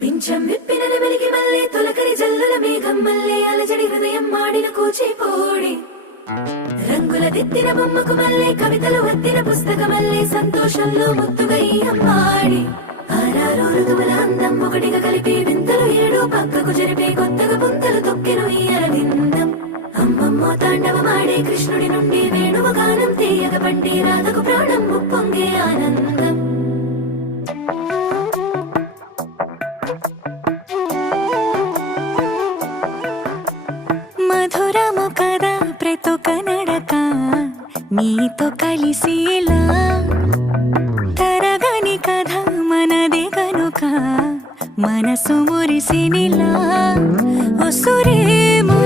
పింఛం విప్పిన నెమలికి మల్లె తొలకరి జల్లుల మేఘం మల్లె అలజడి హృదయం మాడిన కూచిపోడి రంగుల దిద్దిన బొమ్మకు మల్లె కవితలు వద్దిన పుస్తక మల్లె సంతోషంలో ముద్దుగా ఈ అమ్మాడి ఆరారు ఋతువుల అందం ఒకటిగా కలిపి వింతలు ఏడు పక్కకు జరిపే కొత్తగా పుంతలు తొక్కెను ఈ అరవిందం అమ్మమ్మో తాండవమాడే కృష్ణుడి నుండి వేణువ గానం తీయగ పండి రాధకు ప్రాణం ముప్పొంగే ఆనందం మధురము కదా ప్రతొక నడక నీతో కలిసేలా తరగని కథ మనదే కనుక మనసు మురిసినిలా ఉసురేమో